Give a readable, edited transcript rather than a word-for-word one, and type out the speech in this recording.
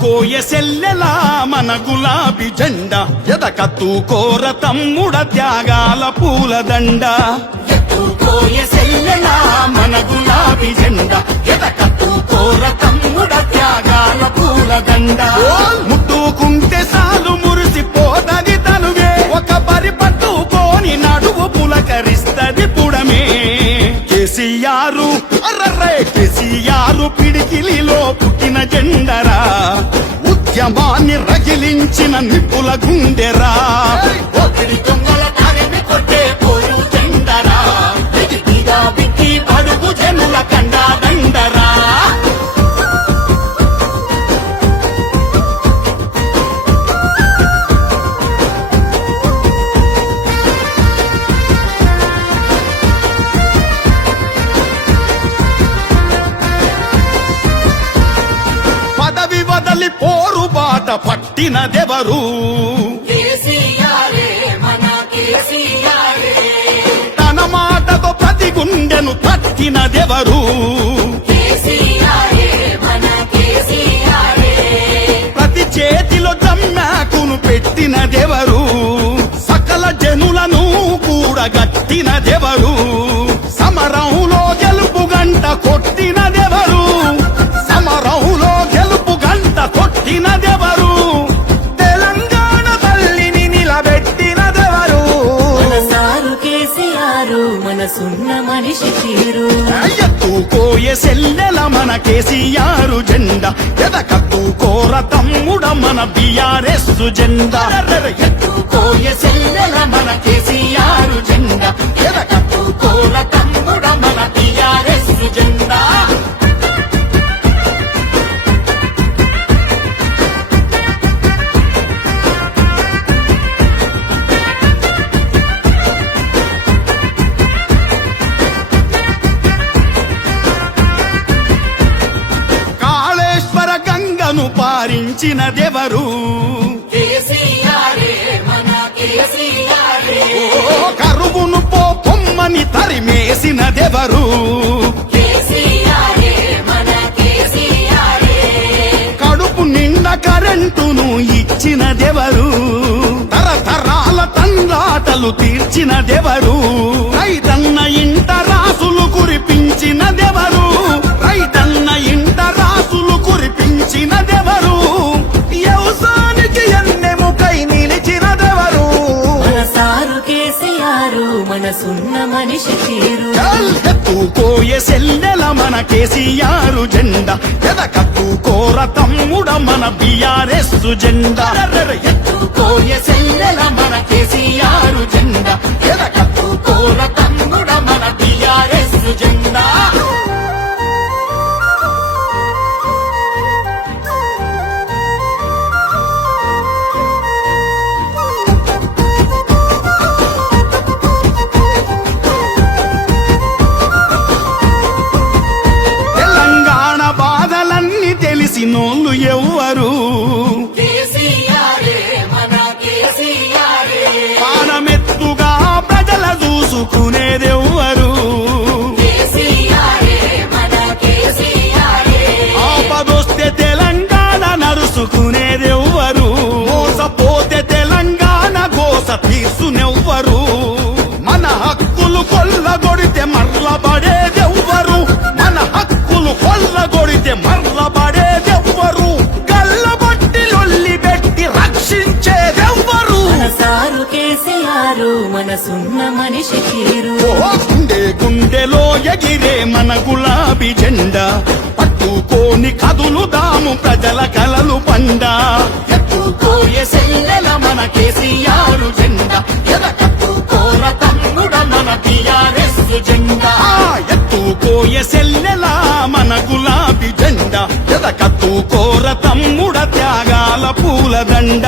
కోయ సెల్లెలా మన గులాబీ జెండా ఎదకత్తుకోర తమ్ముడ త్యాగాల పూలదండ కోయ సెల్లెలా మన గులాబీ జెండా ఎదకత్తుకోర తమ్ముడ త్యాగాల పూలదండ ముట్టుకుంటే సాలు మురిసిపోతది తనువే ఒక పరి పట్టుకోని నడువు పులకరిస్తది పుడమే కేసీఆర్ అర్రర్రే కేసీఆర్ పిడికిలిలో పుట్టిన జెండరా ఉద్యమాన్ని రగిలించిన నిప్పుల గుండెరా ఒకటి దొంగల తరిమి కొట్టే పోరు జెండరా ఎదిగిగా బిక్కి పడుగు జనుల కండా దండరా పోరు బాట పట్టినదెవరు తన మాటతో ప్రతి గుండెను తట్టినదెవరు ప్రతి చేతిలో జమ్మాకును పెట్టినదెవరు సకల జనులను కూడగట్టినదెవరు సమరంలో గెలుపు గంట కొట్టినదెవరు సమరంలో గెలుపు గంట కొట్టినదెవరు తెలంగాణ తల్లిని నిలబెట్టినదెవరు సారు కేసీఆర్ మనసున్న మనిషి తీరు ఎత్తుకోయే సెల్లెల మన కేసీఆర్ జెండా ఎదకత్తుకోర తమ్ముడ మన బీఆర్ఎస్ జెండా ఎత్తుకోయే సెల్లెల మన కేసీఆర్ జెండా ఎదకత్తుకోర తమ్ముడ మన బీఆర్ఎస్ జెండా పారించినదెవరు కరువును పొమ్మని తరిమేసినదెవరు కడుపు నిండా కరెంటును ఇచ్చినదెవరు తరతరాల తండ్రాటలు తీర్చినదెవరు రైతన్న ఇంట రాసులు కురిపించినదెవరు రైతన్న ఇంట రాసులు కురిపించినదెవరు వ్యవసాయానికి ఎన్నెముకై నిలిచినదెవరు సారు కేసీఆర్ మనసున్న మనిషి తీరు ఎత్తుకోయే సెల్లెల మన కేసీఆర్ జెండా ఎదకత్తుకోర తమ్ముడ మన బీఆర్ఎస్ జెండా ఎత్తుకోయే సెల్లెల మన కేసీఆర్ జెండా ఎదకత్తుకోర తమ్ముడ మన బీఆర్ఎస్ జెండా తెలిసినోళ్ళు ఎవ్వరు పానమెత్తుగా ప్రజల చూసుకునేదెవ్వరు ఆపదొస్తే తెలంగాణ నరుసుకునేదెవ్వరు మోసపోతే తెలంగాణ గోస తీర్చునెవ్వరు మన హక్కులు కొల్లగొడితే మర్లబడేదెవ్వరు మన హక్కులు కొల్లగొడితే మర్లబడేదెవ్వరు గల్లబట్టి లొల్లి పెట్టి రక్షించేదెవ్వరు సారు కేసీఆర్ మనసున్న మనిషి తీరు గుండె గుండెలో ఎగిరే మన గులాబీ జెండా పట్టుకోని కదులుదాము ప్రజల కలలు పండ ఎత్తుకోయే సెల్లెల మన కేసీఆర్ జెండా ఎదకత్తుకోర తమ్ముడ మన బీఆర్ఎస్ జెండా ఎత్తుకోయే సెల్లెల మన గులాబీ జెండా ఎదకత్తుకోర తమ్ముడ త్యాగాల పూలదండ